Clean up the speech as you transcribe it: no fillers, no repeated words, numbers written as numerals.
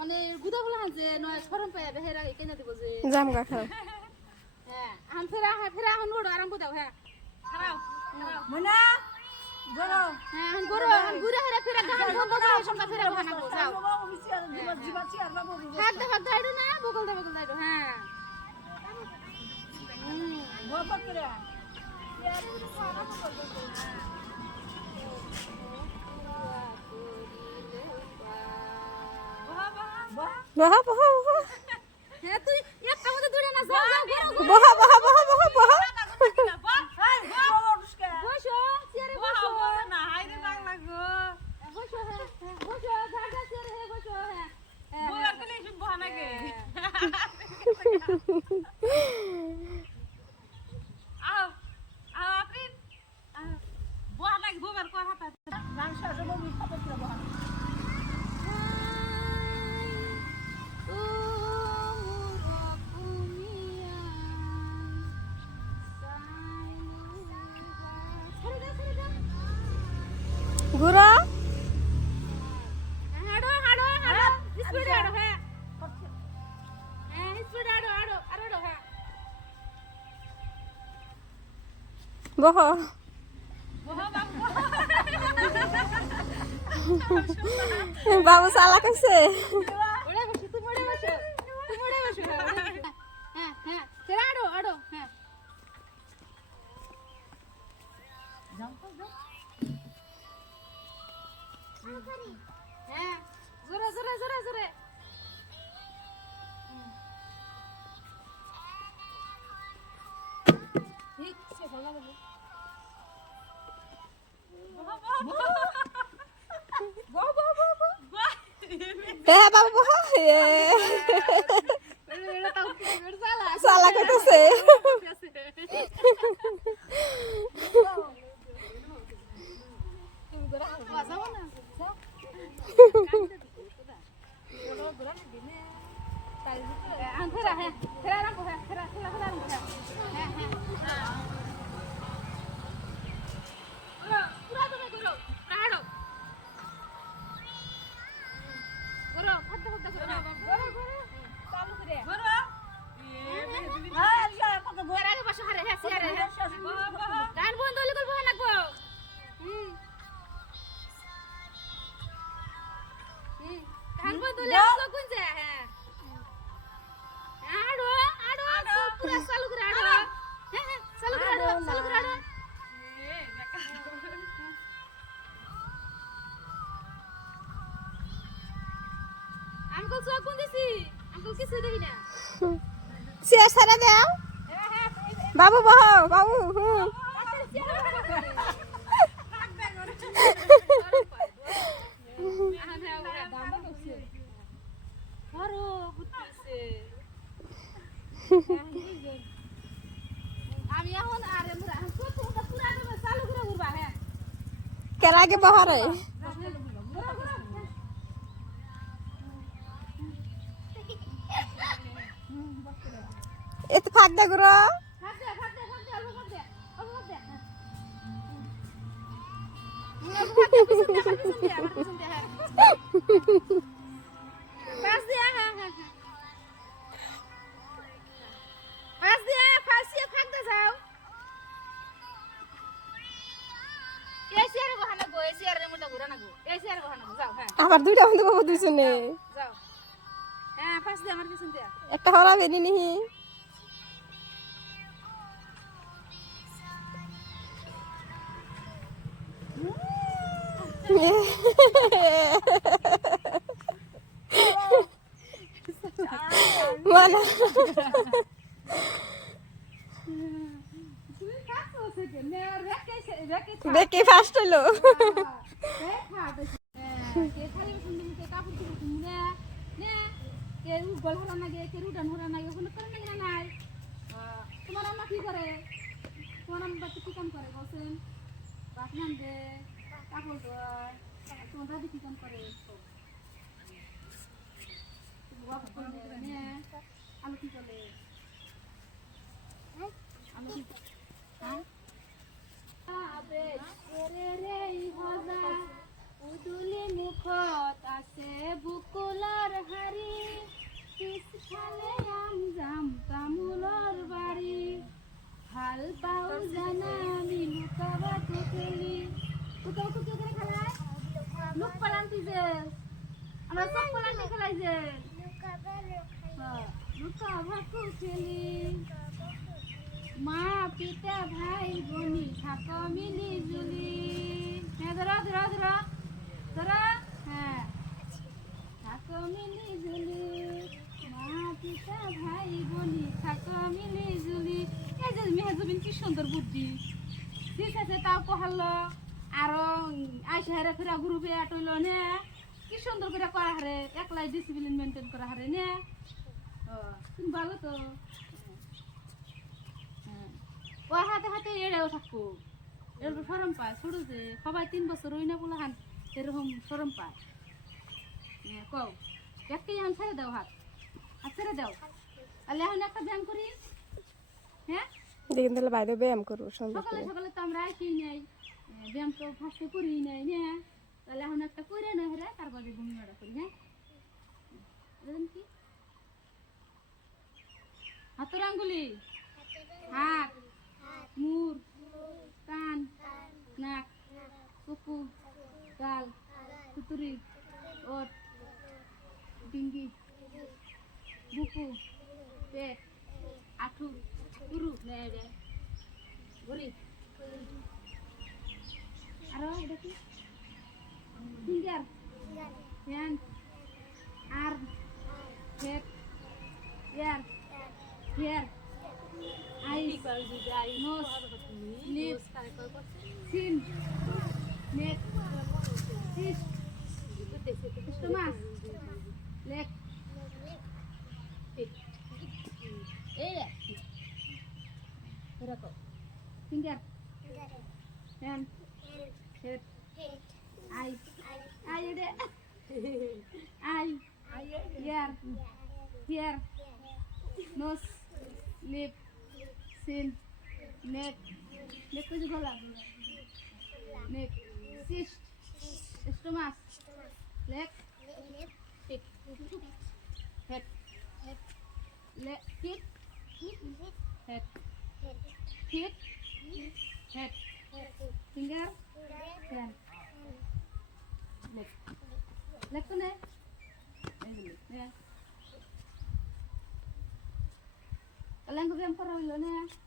মানে গুদা বলা যে নয় শরম পায় বেহেরা কেনা দিব যে জাম গা খাও হ্যাঁ আম ফেরা হন বড় আরাম দাও হ্যাঁ খাও মনা গরো হ্যাঁ হন গরো হন গুরা হেরা ফেরা গান বন্ধ করে সংকা ফেরা বানা গো যাও বাবু মিছি আর জিবাচি আর বাবু হাত দাইডো না বগল দাইডো হ্যাঁ বাবা করে বহা বহা বহা হ্যাঁ তুই একটা মধ্যে দূরে না যাও বহা বহা বহা বহা বহা বসো চেয়ারে বসো না হাইরে রাগ লাগো বসো হ্যাঁ বসো ধারটা চেয়ারে হে বসো হ্যাঁ বুয়ার কলে কি বহানা গে আও আও আফরিন বহানা গে বুয়ার কো হাতা নাম শাসে বমি খাতে করে বহানা গুরা হাড়ো হাড়ো হাড়ো স্পিড হাড়ো হ্যাঁ হ্যাঁ স্পিড হাড়ো হাড়ো হাড়ো হ্যাঁ বহা বাবু সালা কইছে ওড়ে বসো তুমি ওড়ে বসো হ্যাঁ হ্যাঁ তেরা হাড়ো হাড়ো হ্যাঁ হ্যাঁ জোরে জোরে জোরে জোরে ঠিক সে ভালো লাগে হ্যাঁ বাবু বহা সালা কইতেছে Uncle so কোন দিছি Uncle কিছু দেখি না চেয়ার ছাড়া দাও বাবু বহা বাবু হুম আমি এখন আরে মুরা পুরা চালু করে উড়বা হ্যাঁ কেরা আগে বহা রে এত ফাঁক দা গুরা আবার দুইটা বন্ধু বাবু দুইজনে একটা হরাবে নিহি mana সেকেন্ড নে রেখে বেকে ফার্স্ট হলো কে খালি সুন্দর কাপড় চোপড় কিনে নে কে গল হরা না কে রুটান হরা না কোনো করে না নাই তোমার আম্মা কি করে তোমার আম্মা কি কাম করে বসেন বাসন দে কাপড় ধোয় তোমার দাদি কি কাম করে আলু কি করে আলু কি হ্যাঁ আবে রে রে হজা উদুলি মুখত আছে বুকুলার হারি পিছফালে আম জাম তামুলৰ বাৰী ভাল পাওঁ জানা আমি লুকাবাতো খেলি লুকাবাতো কিয় করে খেলায় লুক পালান্তি যে আমরা সব পালান্তি খেলাই যে লুকাবাতো খেলি মা পিতা ভাই বোনি থাক মিলি জুলি হ্যাঁ ধরো ধরো ধরো ধরো হ্যাঁ থাক মিলি জুলি মা পিতা ভাই বোনি থাক মিলি জুলি এই যে মেহজবিন কি সুন্দর বুদ্ধি ঠিক আছে তাও কহালো আরো আইসা হারে ফেরা গ্রুপে আটইল নে কি সুন্দর করে করা হারে একলাই ডিসিপ্লিন মেনটেন করা হারে নে তুমি ভালো তো ওই হাতে হাতে এড়েও থাকবো এরকম সরম পায় ছোট যে সবাই 3 বছর হই না বলে হান এরকম সরম পায় কও একটি এখন ছেড়ে দাও হাত ছেড়ে দাও তাহলে এখন একটা ব্যায়াম করি হ্যাঁ দেখেন তাহলে বাইরে ব্যায়াম করবো সন্ধ্যা সকালে সকালে তো আমরা আসি নাই ব্যায়াম তো ফার্স্টে করি নাই না তাহলে এখন একটা করে না হেরে তারপরে ঘুমিয়ে করি হ্যাঁ কি হাতের আঙ্গুলি হাত মুর কান নাক চকু গাল থুতুরি ওট ডিঙ্গি বুকু পেট আঁঠু পুরু নেড়ে গরি আরো দেখি ফিঙ্গার হ্যান্ড আর্ম হেড ইয়ার hair eyes, nose, lips, chin, neck, teeth, stomach, leg, feet. Finger, hand, head, eye, ear, hair, nose, lip, chin, neck, को जो गला, neck, chest, stomach, leg, feet, head, feet, head, feet, head, finger, hand, leg तो नहीं, कल को भी हम कर रहे हो ना